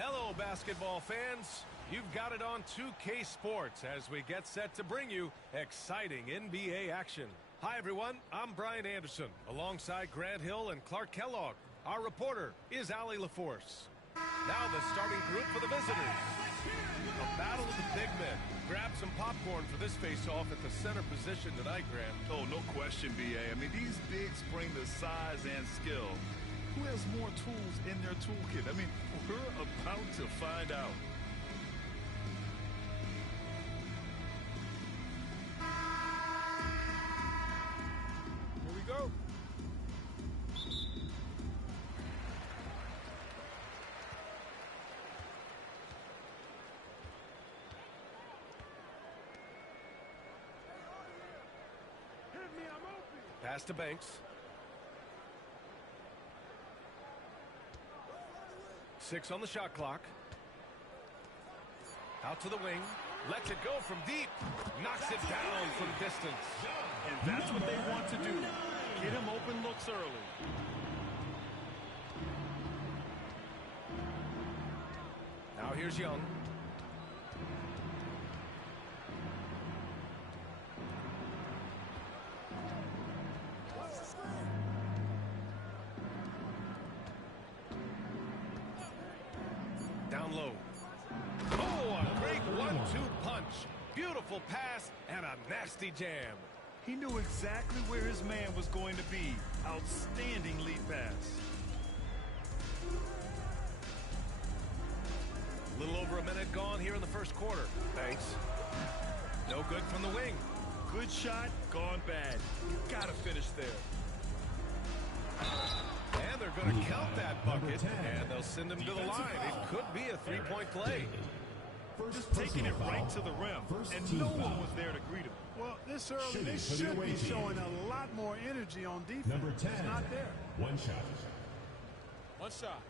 Hello, basketball fans. You've got it on 2K Sports as we get set to bring you exciting NBA action. Hi, everyone. I'm Brian Anderson, alongside Grant Hill and Clark Kellogg. Our reporter is Allie LaForce. Now the starting group for the visitors. A battle of the big men. Grab some popcorn for this face-off at the center position tonight, Grant. Oh, no question, B.A. I mean, these bigs bring the size and skill. Who has more tools in their toolkit? I mean, we're about to find out. Here we go. Pass to Banks. 6 on the shot clock. Out to the wing. Lets it go from deep. Knocks it down from distance. And that's what they want to do. Get him open looks early. Now here's Young. Down low. Oh, a great 1-2 punch. Beautiful pass and a nasty jam. He knew exactly where his man was going to be. Outstanding lead pass. A little over a minute gone here in the first quarter. Thanks. No good from the wing. Good shot, gone bad. You gotta finish there. And they're going to count that bucket, and they'll send him to the line. It could be a three-point play. Just taking it right to the rim, and no one was there to greet him. Well, this early, they should be showing a lot more energy on defense. Number 10. It's not there. One shot. One shot.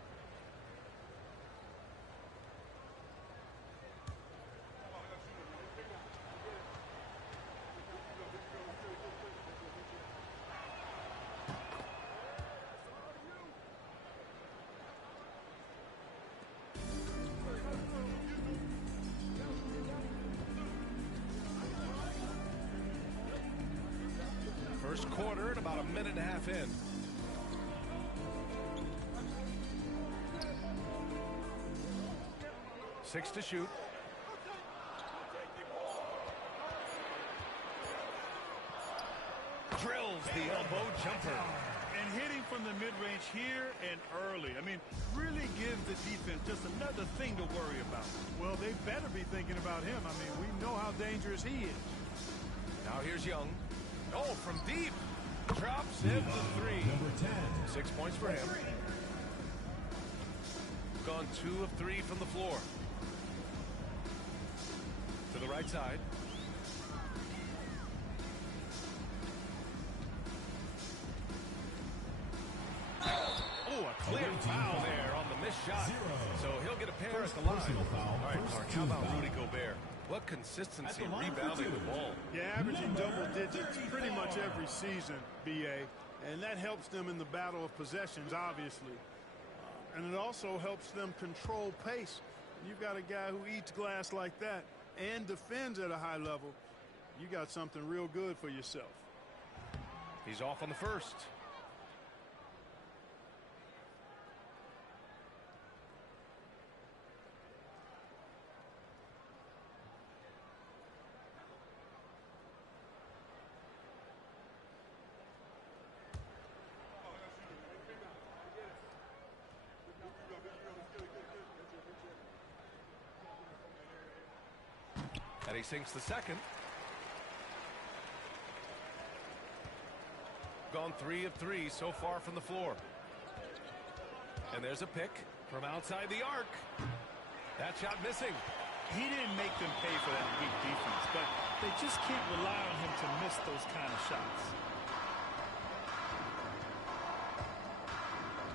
First quarter and about a minute and a half in. Six to shoot. Drills the elbow jumper. And hitting from the mid-range here and early. I mean, really gives the defense just another thing to worry about. Well, they better be thinking about him. I mean, we know how dangerous he is. Now here's Young. Oh, from deep. Drops in the three. Number 10. 6 points for him. Gone 2 of 3 from the floor. To the right side. Oh, a clear foul there on the missed shot. So he'll get a pair at the line. All right, Clark, how about Rudy Gobert? What consistency rebounding the ball. Yeah, averaging double digits pretty much every season, B.A. And that helps them in the battle of possessions, obviously. And it also helps them control pace. You've got a guy who eats glass like that and defends at a high level. You got something real good for yourself. He's off on the first. And he sinks the second. Gone 3 of 3 so far from the floor. And there's a pick from outside the arc. That shot missing. He didn't make them pay for that weak defense, but they just can't rely on him to miss those kind of shots.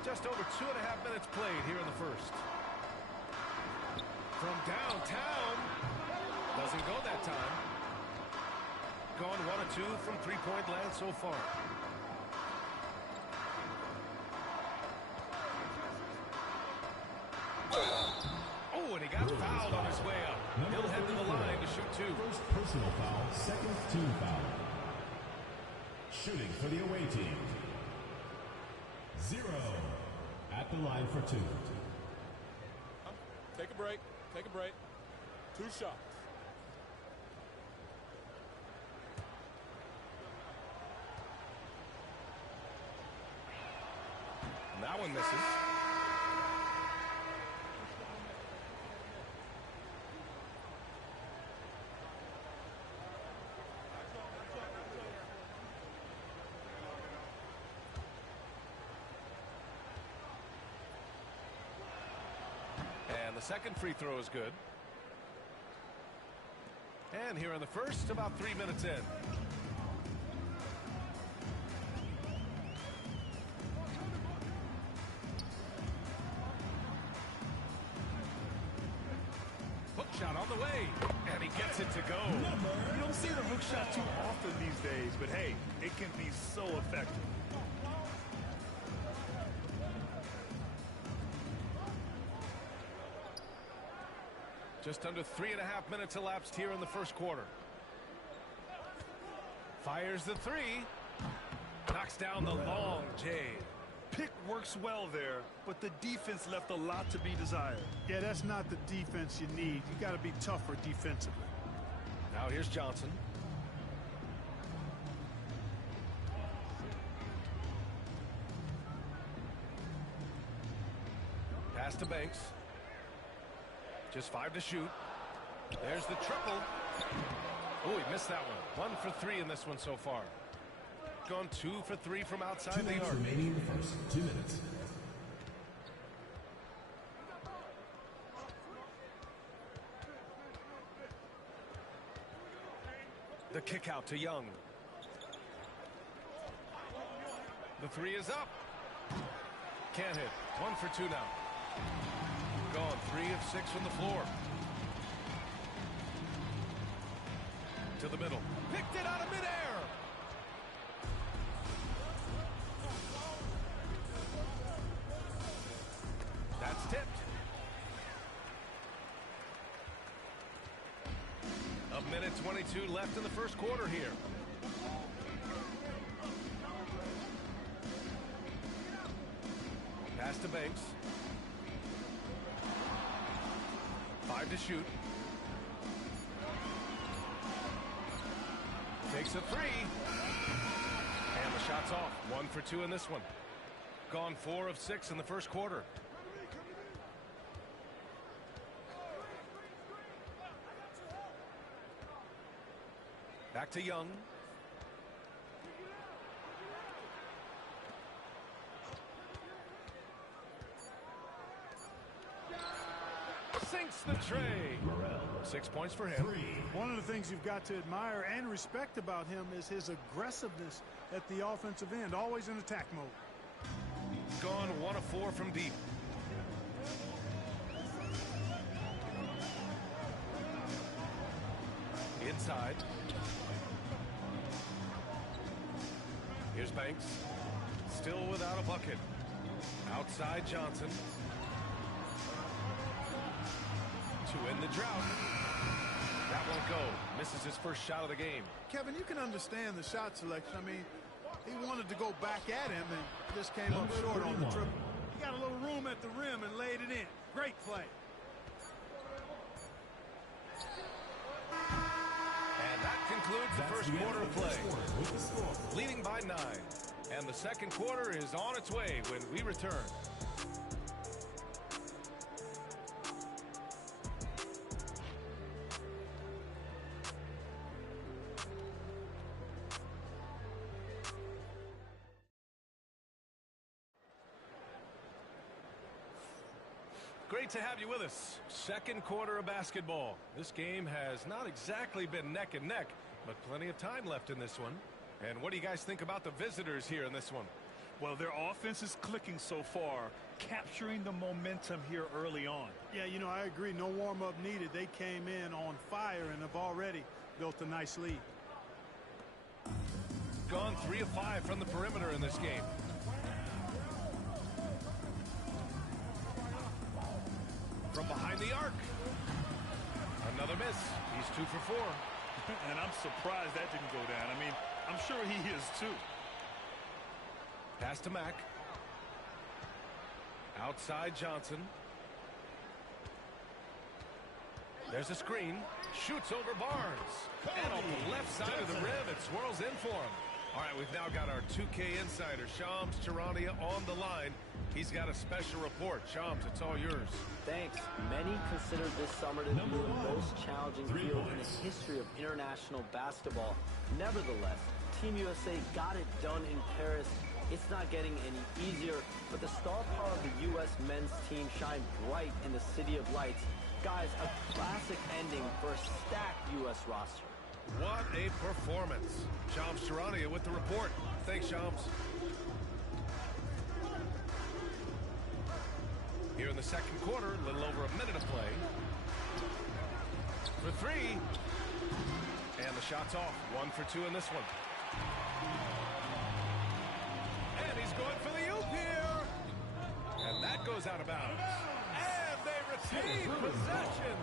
Just over 2.5 minutes played here in the first. From downtown. Doesn't go that time. Gone 1 of 2 from three-point land so far. got fouled on his way up. He'll head to the line to shoot 2. First personal foul, second team foul. Shooting for the away team. 0 at the line for 2. Take a break. Take a break. 2 shots. And that one misses. And the second free throw is good. And here in the first, about 3 minutes in. Hook shot on the way, and he gets it to go. You don't see the hook shot too often these days, but hey, it can be so effective. Just under 3.5 minutes elapsed here in the first quarter. Fires the 3. Knocks down the long J. Pick works well there, but the defense left a lot to be desired. Yeah, that's not the defense you need. You got to be tougher defensively. Now here's Johnson. Pass to Banks. Just 5 to shoot. There's the triple. Oh, he missed that one. 1 for 3 in this one so far. Gone 2 for 3 from outside the arc. Remaining in the first 2 minutes. The kick out to Young. The 3 is up. Can't hit. 1 for 2 now. Gone 3 of 6 from the floor. To the middle. Picked it out of midair. That's tipped. A minute 22 left in the first quarter here. Pass to Banks. 5 to shoot. Takes a 3. And the shot's off. 1 for 2 in this one. Gone 4 of 6 in the first quarter. Back to Young. Sinks the tray. 6 points for him. One of the things you've got to admire and respect about him is his aggressiveness at the offensive end, always in attack mode. Gone 1 of 4 from deep. Inside. Here's Banks. Still without a bucket. Outside Johnson. To end the drought. That won't go. Misses his first shot of the game. Kevin, you can understand the shot selection. I mean, he wanted to go back at him and just came up short on the triple. He got a little room at the rim and laid it in. Great play. And that concludes the first quarter of play. Leading by 9. And the second quarter is on its way when we return. Great to have you with us. Second quarter of basketball. This game has not exactly been neck and neck, but plenty of time left in this one. And what do you guys think about the visitors here in this one? Well, their offense is clicking so far, capturing the momentum here early on. Yeah, you know, I agree. No warm-up needed. They came in on fire and have already built a nice lead. Gone 3 of 5 from the perimeter in this game. from behind the arc. Another miss. He's 2 for 4. And I'm surprised that didn't go down. I mean, I'm sure he is too. Pass to Mack. Outside Johnson. There's a screen. Shoots over Barnes. And on the left side of the rim, it swirls in for him. All right, we've now got our 2K insider, Shams Charania, on the line. He's got a special report. Shams, it's all yours. Thanks. Many consider this summer to be the most challenging field in the history of international basketball. Nevertheless, Team USA got it done in Paris. It's not getting any easier, but the star power of the U.S. men's team shined bright in the City of Lights. Guys, a classic ending for a stacked U.S. roster. What a performance. Shams Charania with the report. Thanks, Shams. Here in the second quarter, a little over a minute of play. For 3. And the shot's off. 1 for 2 in this one. And he's going for the oop here. And that goes out of bounds. And they retain possession.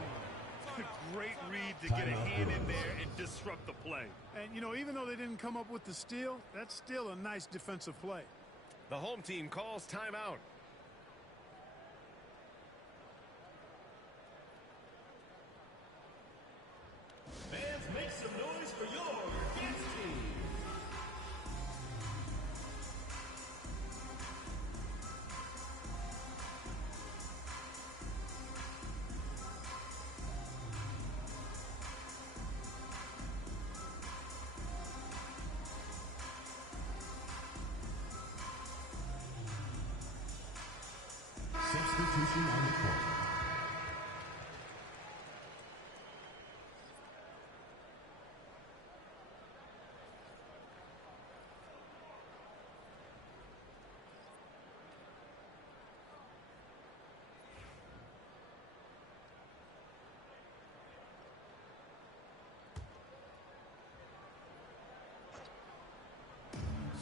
Great read to get a hand in there and disrupt the play. And, you know, even though they didn't come up with the steal, that's still a nice defensive play. The home team calls timeout. Fans, make some noise for your dance team. Substitution on the court.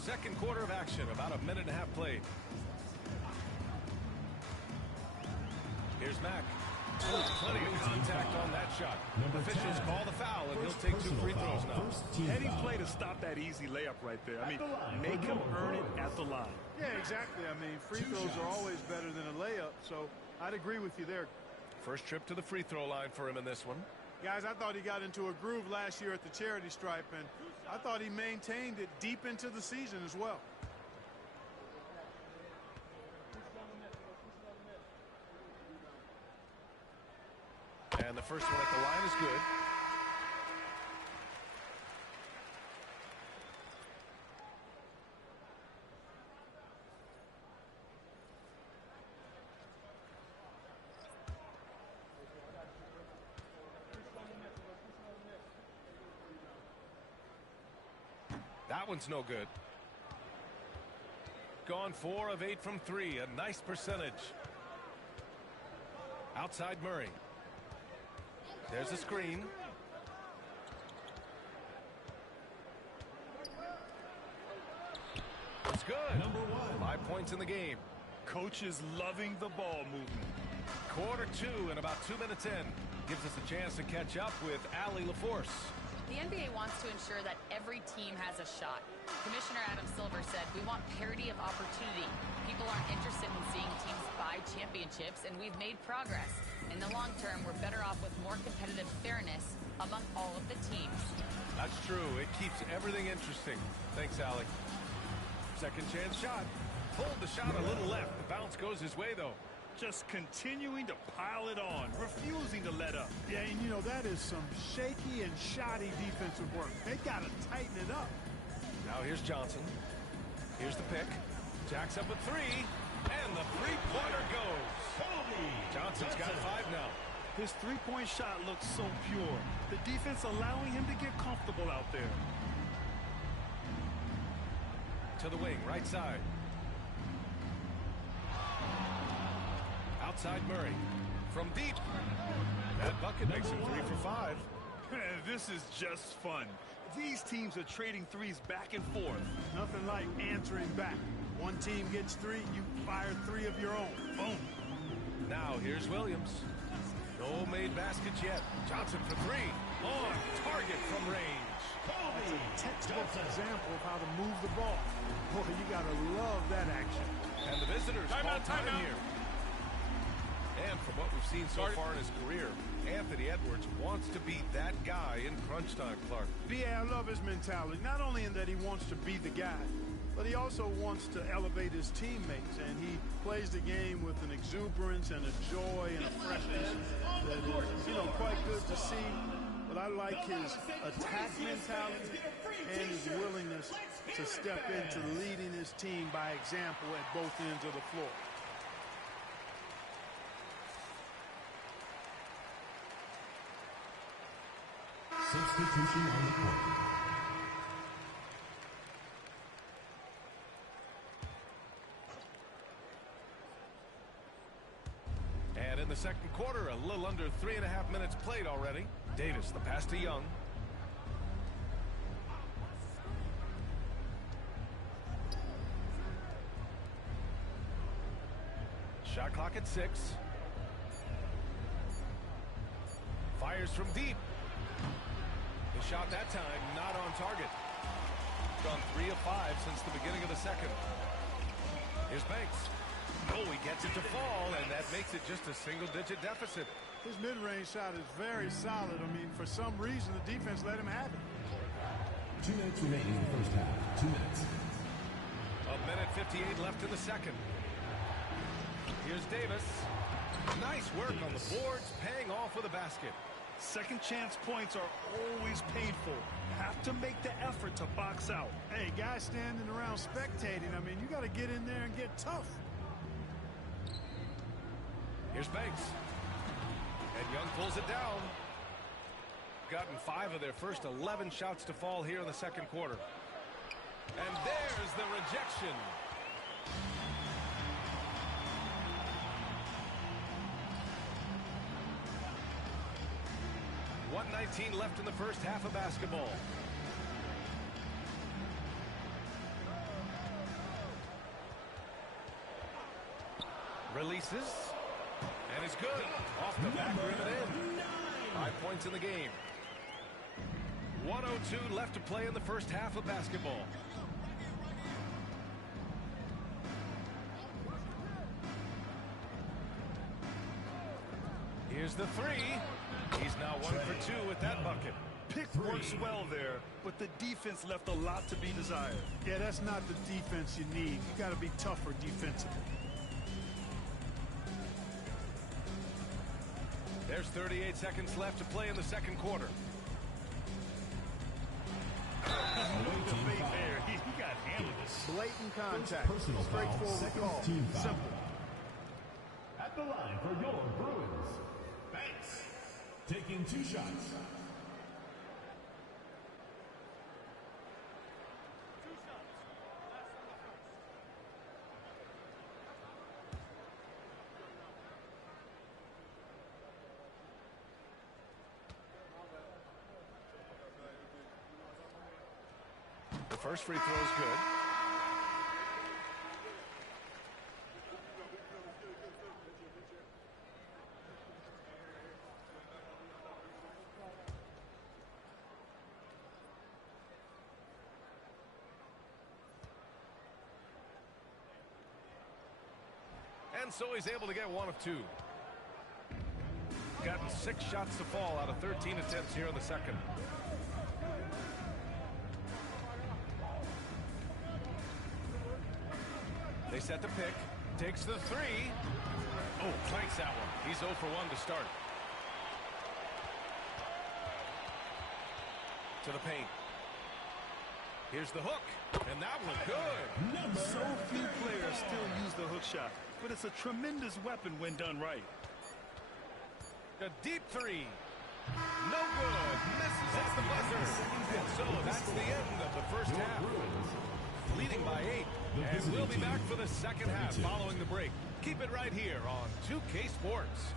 Second quarter of action, about a minute and a half played. Here's Mack. Plenty of contact on that shot. Officials call the foul, and he'll take 2 free throws now. Heading play to stop that easy layup right there. I mean, make him earn it at the line. Yeah, exactly. I mean, free throws are always better than a layup, so I'd agree with you there. First trip to the free throw line for him in this one. Guys, I thought he got into a groove last year at the charity stripe, and I thought he maintained it deep into the season as well. And the first one at the line is good. That one's no good. Gone 4 of 8 from 3. A nice percentage. Outside Murray. There's a screen. It's good. Number 1. 5 points in the game. Coach is loving the ball movement. Quarter 2 and about 2 minutes in. Gives us a chance to catch up with Allie LaForce. The NBA wants to ensure that every team has a shot. Commissioner Adam Silver said, we want parity of opportunity. People aren't interested in seeing teams buy championships, and we've made progress. In the long term, we're better off with more competitive fairness among all of the teams. That's true. It keeps everything interesting. Thanks, Allie. Second chance shot. Pulled the shot a little left. The bounce goes his way, though. Just continuing to pile it on, refusing to let up. Yeah, and you know, that is some shaky and shoddy defensive work. They got to tighten it up. Now here's Johnson. Here's the pick. Jacks up a 3, and the three-pointer goes. Johnson's got 5 now. His three-point shot looks so pure. The defense allowing him to get comfortable out there. To the wing, right side. Outside Murray. From deep. That bucket makes him 3 for 5. This is just fun. These teams are trading threes back and forth. Nothing like answering back. One team gets 3, you fire 3 of your own. Boom. Now here's Williams. No made baskets yet. Johnson for three. On target from range. That's a textbook example of how to move the ball. Boy, you got to love that action. And the visitors call time here. And from what we've seen so far in his career, Anthony Edwards wants to be that guy in crunch time, Clark. B.A., I love his mentality, not only in that he wants to be the guy, but he also wants to elevate his teammates, and he plays the game with an exuberance and a joy and a freshness that is, quite good to see. But I like his attack mentality and his willingness to step into leading his team by example at both ends of the floor. Substitution on the court. And in the second quarter, a little under 3.5 minutes played already. Davis, the pass to Young. Shot clock at 6. Fires from deep. The shot that time not on target. Gone 3 of 5 since the beginning of the second. Here's Banks. Oh, he gets it to fall, and that makes it just a single-digit deficit. His mid-range shot is very solid. I mean, for some reason, the defense let him have it. 2 minutes remaining in the first half. 2 minutes. A minute 58 left in the second. Here's Davis. Nice work on the boards, paying off with a basket. Second chance points are always painful. Have to make the effort to box out. Hey, guys standing around spectating, I mean, you got to get in there and get tough. Here's Banks. And Young pulls it down. Gotten 5 of their first 11 shots to fall here in the second quarter. And there's the rejection. .119 left in the first half of basketball. Releases. And is good. Off the back rim and in. 5 points in the game. 1:02 left to play in the first half of basketball. Here's the three. He's now 1 for 2 with that bucket. Pick works well there, but the defense left a lot to be desired. Yeah, that's not the defense you need. You got to be tougher defensively. There's 38 seconds left to play in the second quarter. He got handled. Blatant contact. Personal foul, Straightforward second call. team foul. Simple. At the line for your Bruins, Banks. Taking 2 shots. The first free throw is good. And so he's able to get 1 of 2. Gotten 6 shots to fall out of 13 attempts here in the second. They set the pick. Takes the three. Oh, clanks that one. He's 0 for 1 to start. To the paint. Here's the hook. And that one good. So few players still use the hook shot, but it's a tremendous weapon when done right. A deep three. No good. Misses at the buzzer. And so that's the end of the first half. Leading by 8. And we'll be back for the second half following the break. Keep it right here on 2K Sports.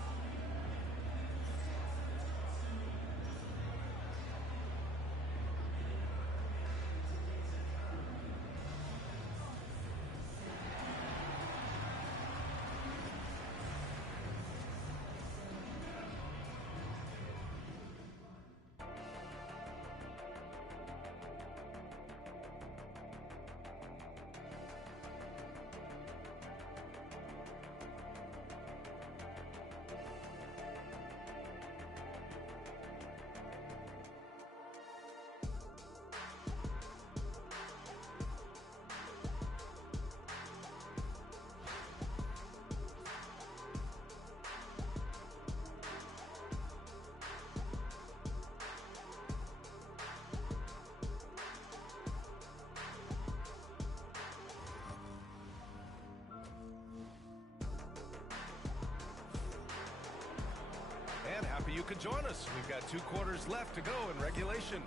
could join us. We've got 2 quarters left to go in regulation.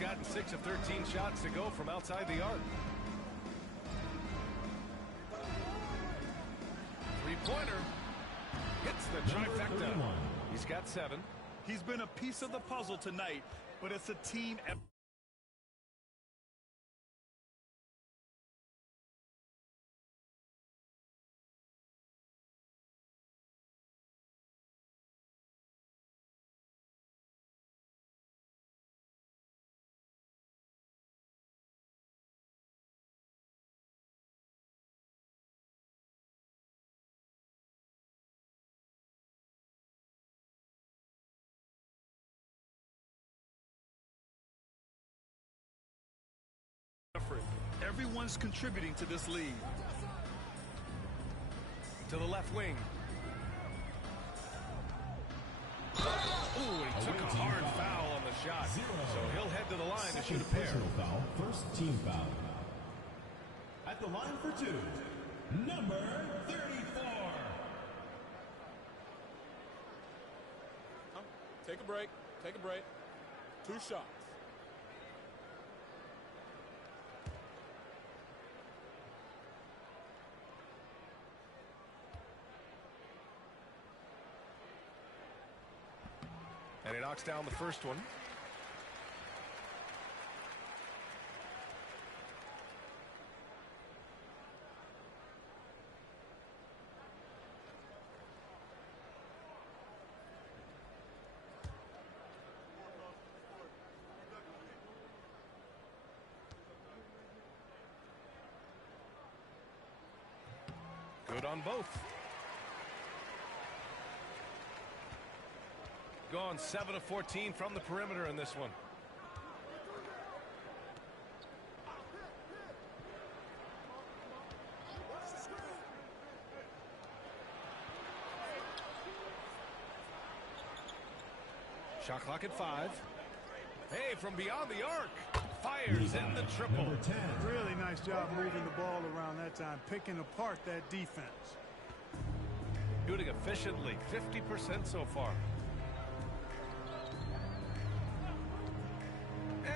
Gotten 6 of 13 shots to go from outside the arc. 3-pointer. Hits the trifecta. He's got 7. He's been a piece of the puzzle tonight, but it's a team effort. Everyone's contributing to this lead. To the left wing. Ooh, he took a hard foul on the shot. So he'll head to the line to shoot a pair. Foul, first team foul. At the line for 2, number 34. Take a break. Take a break. 2 shots. And he knocks down the first one. Good on both. Gone 7 of 14 from the perimeter in this one. Shot clock at 5. Hey, from beyond the arc. Fires in the triple. Really nice job moving the ball around that time, picking apart that defense. Shooting efficiently, 50% so far.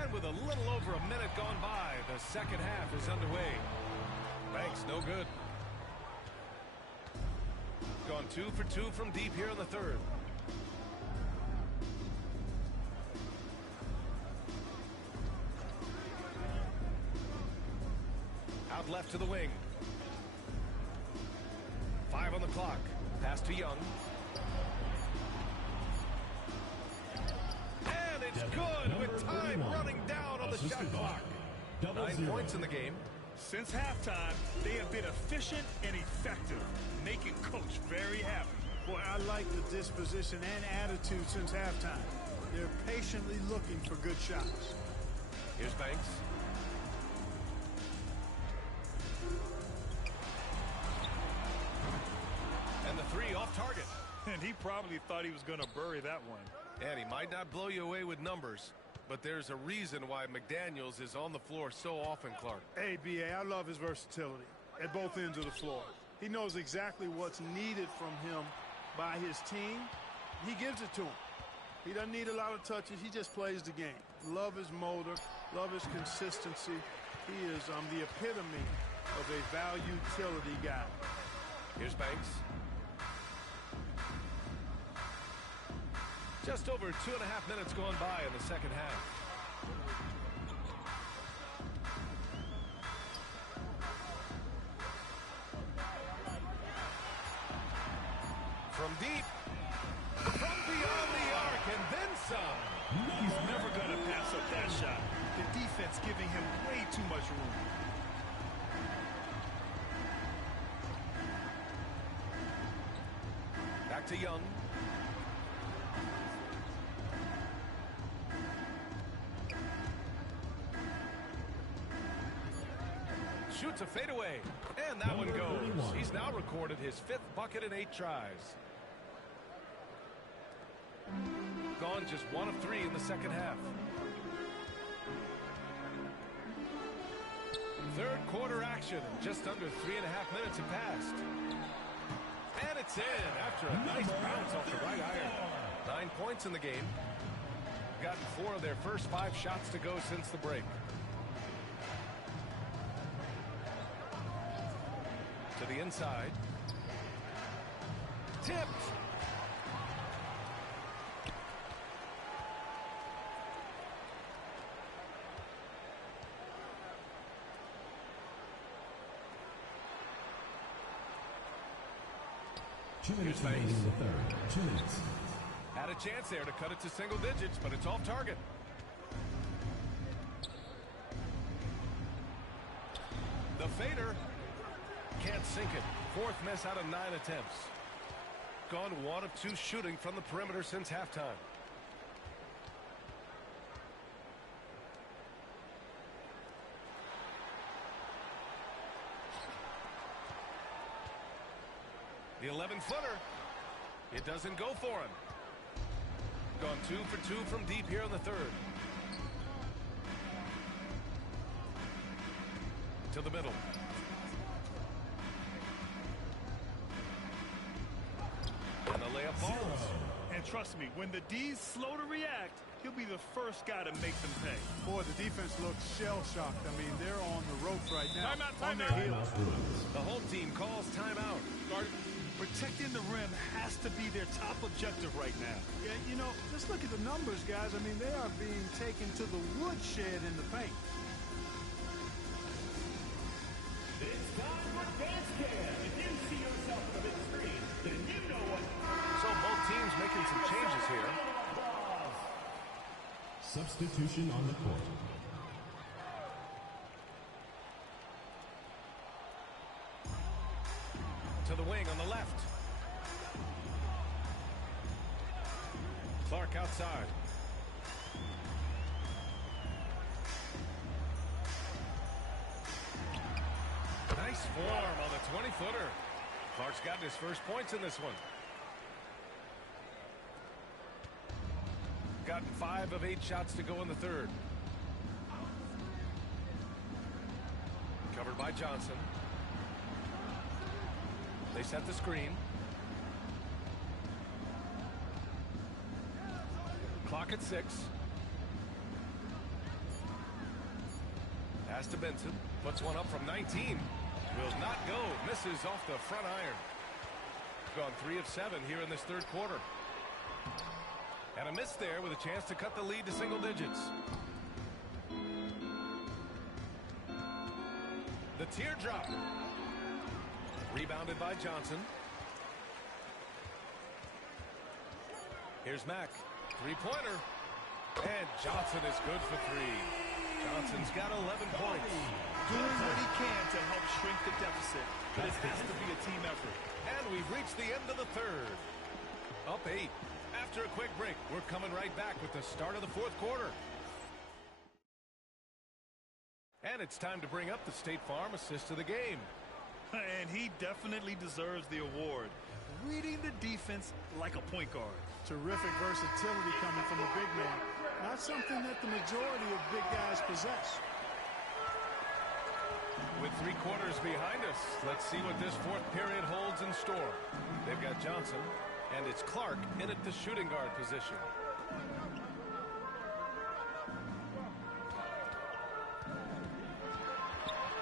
And with a little over a minute gone by, the second half is underway. Banks no good. Gone 2 for 2 from deep here in the third. Out left to the wing. 5 on the clock. Pass to Young. And it's good with time running down on the shot clock. 9 points in the game. Since halftime, they have been efficient and effective, making Coach very happy. Boy, I like the disposition and attitude since halftime. They're patiently looking for good shots. Here's Banks. And the 3 off target. And he probably thought he was going to bury that one. And he might not blow you away with numbers, but there's a reason why McDaniels is on the floor so often, Clark. Hey, B.A., I love his versatility at both ends of the floor. He knows exactly what's needed from him by his team. He gives it to him. He doesn't need a lot of touches. He just plays the game. Love his motor. Love his consistency. He is the epitome of a value utility guy. Here's Banks. Just over 2.5 minutes gone by in the second half. From deep, from beyond the arc, and then some. He's never going to pass up that shot. The defense giving him way too much room. Back to Young. Shoots a fadeaway, and that one goes. He's now recorded his 5th bucket in 8 tries. Gone just 1 of 3 in the second half. Third quarter action. Just under 3.5 minutes have passed. And it's in after a nice bounce off the right iron. 9 points in the game. Gotten 4 of their first 5 shots to go since the break. To the inside. Tipped. Here's Banks. In the third. 2 minutes. Had a chance there to cut it to single digits, but it's off target. The fader can't sink it. 4th miss out of 9 attempts. Gone 1 of 2 shooting from the perimeter since halftime. The 11-footer. It doesn't go for him. Gone 2 for 2 from deep here in the third. To the middle. And the layup falls. And trust me, when the D's slow to react, he'll be the first guy to make them pay. Boy, the defense looks shell-shocked. I mean, they're on the ropes right now. Timeout, on their timeout. heels. The home team calls timeout. Protecting the rim has to be their top objective right now. Yeah, you know, just look at the numbers, guys. I mean, they are being taken to the woodshed in the paint. It's time for dance cam. If you see yourself on the big screen, then you know what. So both teams making some changes here. Substitution on the court. To the wing on the left. Clark outside. Nice form on the 20-footer. Clark's gotten his first points in this one. Gotten 5 of 8 shots to go in the third. Covered by Johnson. They set the screen. Clock at 6. Pass to Benson. Puts one up from 19. Will not go. Misses off the front iron. Gone 3 of 7 here in this third quarter. And a miss there with a chance to cut the lead to single digits. The teardrop. Rebounded by Johnson. Here's Mack. 3-pointer. And Johnson is good for 3. Johnson's got 11 points. Doing what he can to help shrink the deficit. But it has to be a team effort. And we've reached the end of the third. Up 8. After a quick break, we're coming right back with the start of the fourth quarter. And it's time to bring up the State Farm assist of the game. And he definitely deserves the award. Reading the defense like a point guard. Terrific versatility coming from a big man. Not something that the majority of big guys possess. With 3 quarters behind us, let's see what this fourth period holds in store. They've got Johnson, and it's Clark in at the shooting guard position.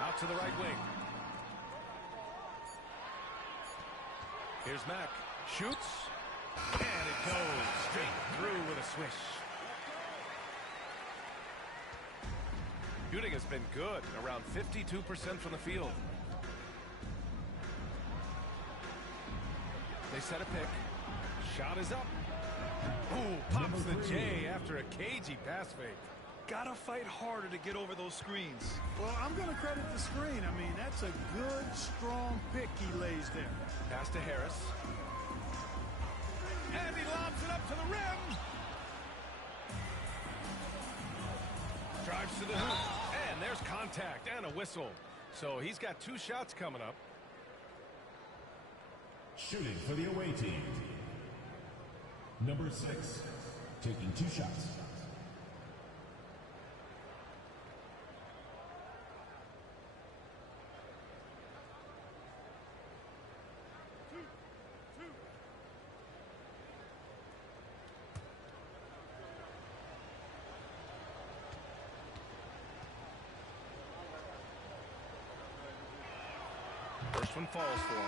Out to the right wing. Here's Mack. Shoots. And it goes straight through with a swish. Shooting has been good, around 52% from the field. They set a pick. Shot is up. Ooh, pops the J after a cagey pass fake. Gotta fight harder to get over those screens. Well, I'm going to credit the screen. I mean, that's a good, strong pick he lays there. Pass to Harris. And he lobs it up to the rim. Drives to the hoop. And there's contact and a whistle. So he's got 2 shots coming up. Shooting for the away team. Number 6, taking 2 shots. This one falls for him.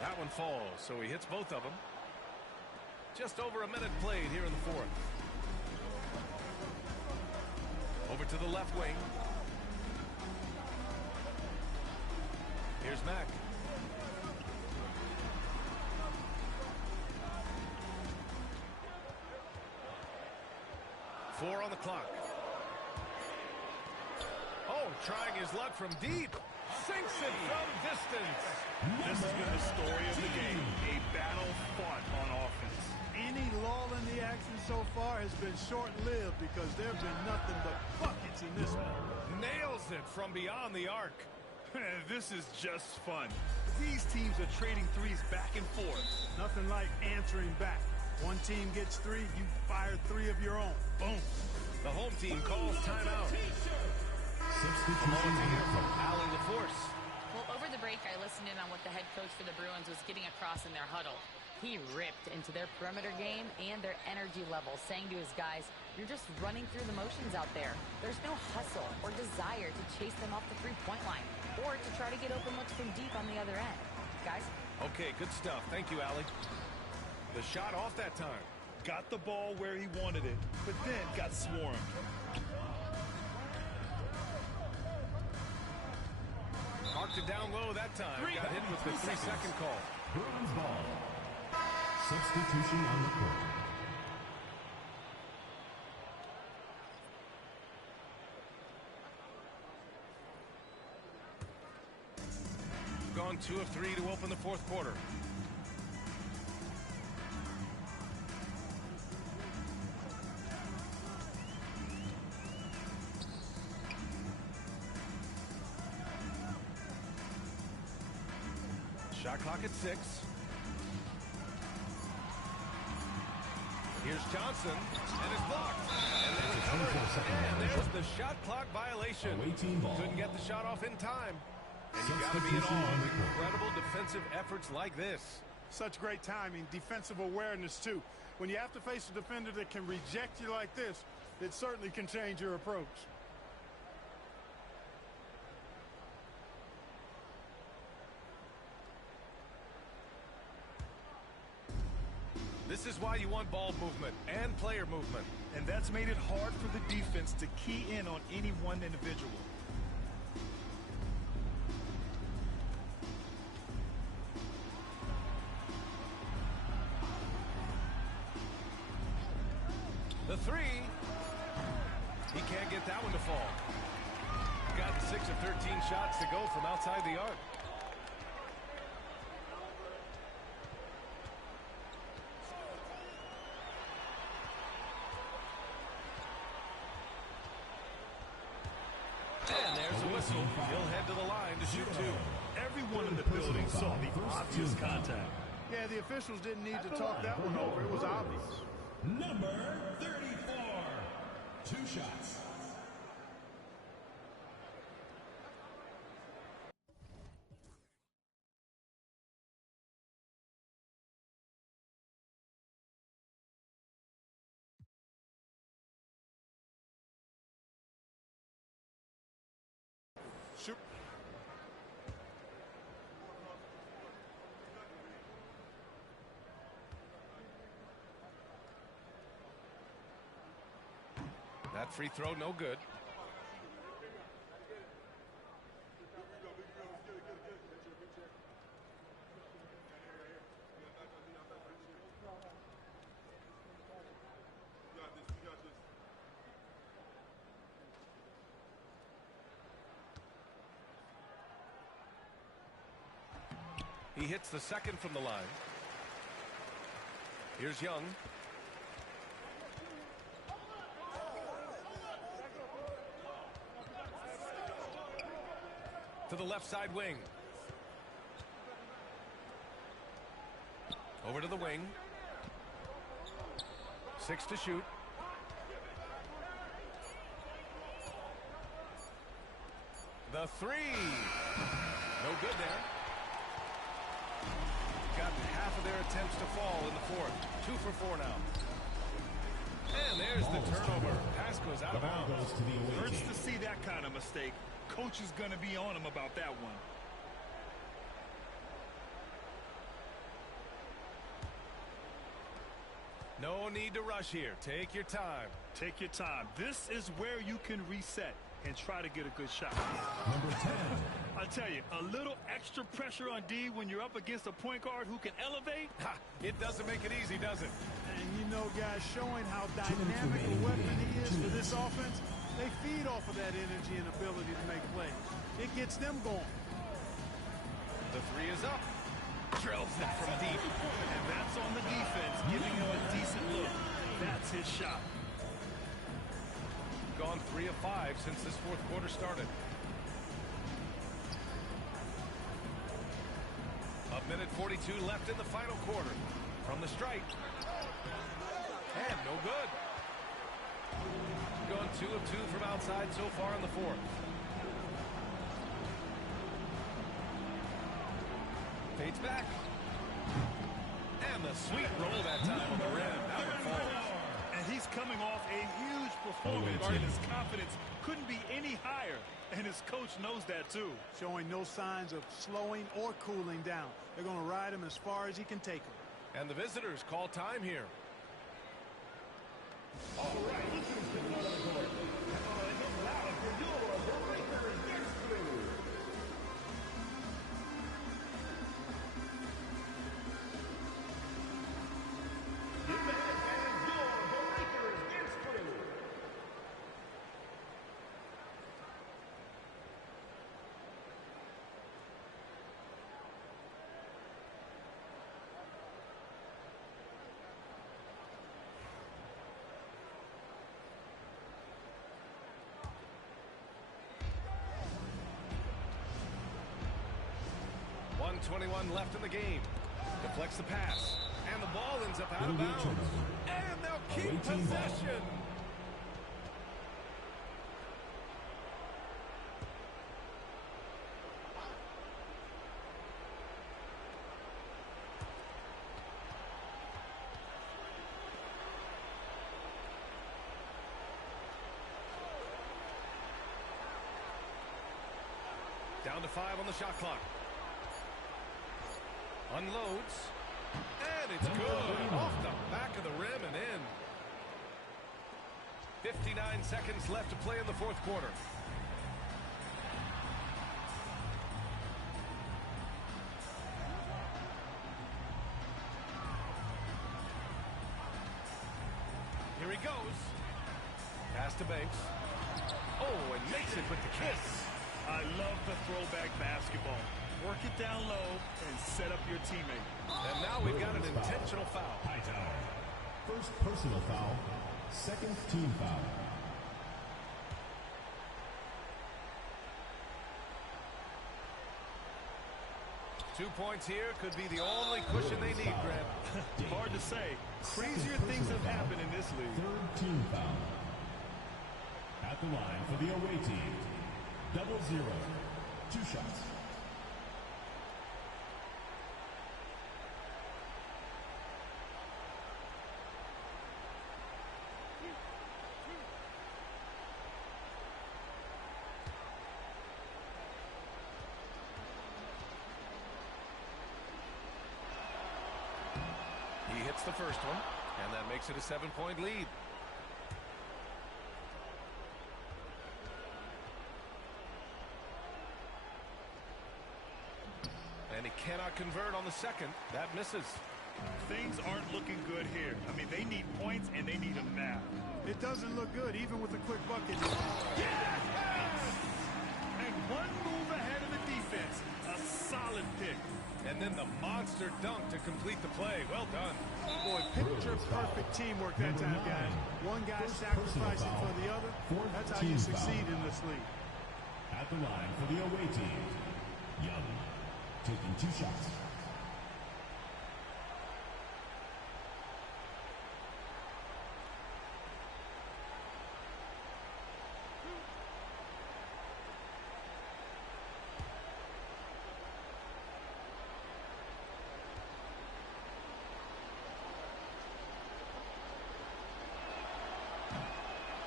That one falls, so he hits both of them. Just over a minute played here in the fourth. Over to the left wing. Here's Mack. Four on the clock. Oh, trying his luck from deep. Sinks it from distance. This has been the story of the game. A battle fought on offense. Any lull in the action so far has been short-lived because there have been nothing but buckets in this one. Nails it from beyond the arc. This is just fun. These teams are trading threes back and forth. Nothing like answering back. One team gets three, you fire three of your own. Boom. The home team calls timeout. Substitution from Allie LaForce. Well, over the break, I listened in on what the head coach for the Bruins was getting across in their huddle. He ripped into their perimeter game and their energy level, saying to his guys, you're just running through the motions out there. There's no hustle or desire to chase them off the three-point line or to try to get open looks from deep on the other end. Guys? Okay, good stuff. Thank you, Allie. The shot off that time. Got the ball where he wanted it, but then got swarmed. Marked it down low that time. Got hit with the 3-second call. Bruins ball. Substitution on the court. Gone 2 of 3 to open the fourth quarter. Shot clock at 6. Here's Johnson, and it's blocked. And there's the shot clock violation. Couldn't get the shot off in time. And you got to be in awe of incredible defensive efforts like this. Such great timing, defensive awareness too. When you have to face a defender that can reject you like this, it certainly can change your approach. This is why you want ball movement and player movement. And that's made it hard for the defense to key in on any one individual. The three. He can't get that one to fall. Got 6 of 13 shots to go from outside the arc. And there's a whistle. He'll head to the line to shoot 2. Everyone in the building saw the obvious contact. Yeah, the officials didn't need to talk that one over. It was obvious. Number 34. 2 shots. Shoot. That free throw, no good. He hits the second from the line. Here's Young. To the left side wing. Over to the wing. 6 to shoot. The three. No good there. Gotten half of their attempts to fall in the fourth. 2 for 4 now. And there's the turnover. Pass goes out of bounds. Hurts to see that kind of mistake. Coach is going to be on him about that one. No need to rush here. Take your time. Take your time. This is where you can reset and try to get a good shot. Number 10. I tell you, a little extra pressure on D when you're up against a point guard who can elevate. Ha, it doesn't make it easy, does it? And you know, guys, showing how dynamic a weapon he is for this offense, they feed off of that energy and ability to make plays. It gets them going. The three is up. Drills that from deep. And that's on the defense, giving him a decent look. That's his shot. Gone 3 of 5 since this fourth quarter started. A minute 42 left in the final quarter. From the strike. And no good. Gone 2 of 2 from outside so far in the fourth. Fades back. And the sweet roll that time on the rim. That one falls. And he's coming off a huge performance, and his confidence couldn't be any higher. And his coach knows that too. Showing no signs of slowing or cooling down. They're going to ride him as far as he can take him. And the visitors call time here. All right, let's get the court. And it's loud for your Breakers next blue. .21 left in the game. Deflects the pass. And the ball ends up out of bounds. And they'll keep possession. Down to 5 on the shot clock. Unloads. And it's good. Off the back of the rim and in. 59 seconds left to play in the fourth quarter. Here he goes. Pass to Banks. Oh, and makes it with the kiss. I love the throwback basketball. Work it down low and set up your teammate. And now we've got an intentional foul. Hightower. First personal foul. Second team foul. Two points here could be the only cushion they need, Grant. Hard to say. Crazier things have happened in this league. Third team foul. At the line for the away team. 0-0. 2 shots. He hits the first one, and that makes it a 7-point lead. And he cannot convert on the second. That misses. Things aren't looking good here. I mean, they need points, and they need them now. It doesn't look good, even with a quick bucket. Yes! And one move ahead of the defense. A solid pick. And then the monster dunk to complete the play. Well done. Boy, picture-perfect teamwork that time, guys. One guy sacrificing for the other. That's how you succeed in this league. At the line for the away team. Young. Taking 2 shots.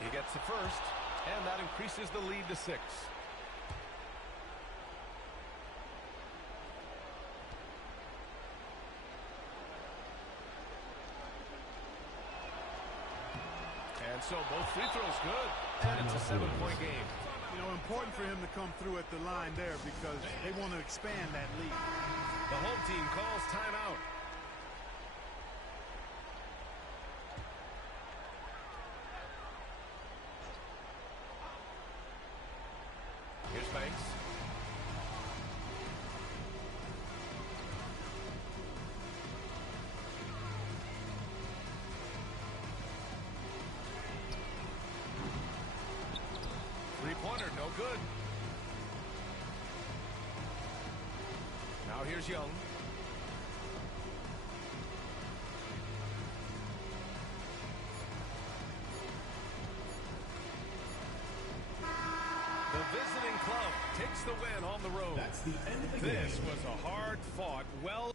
He gets the first, and that increases the lead to 6. And so both free throws good, and it's a 7-point game. You know, important for him to come through at the line there because they want to expand that lead. The home team calls timeout. Here's Banks. Three-pointer, no good. Now here's Young. The visiting club takes the win on the road. That's the end of the game. This was a hard-fought, well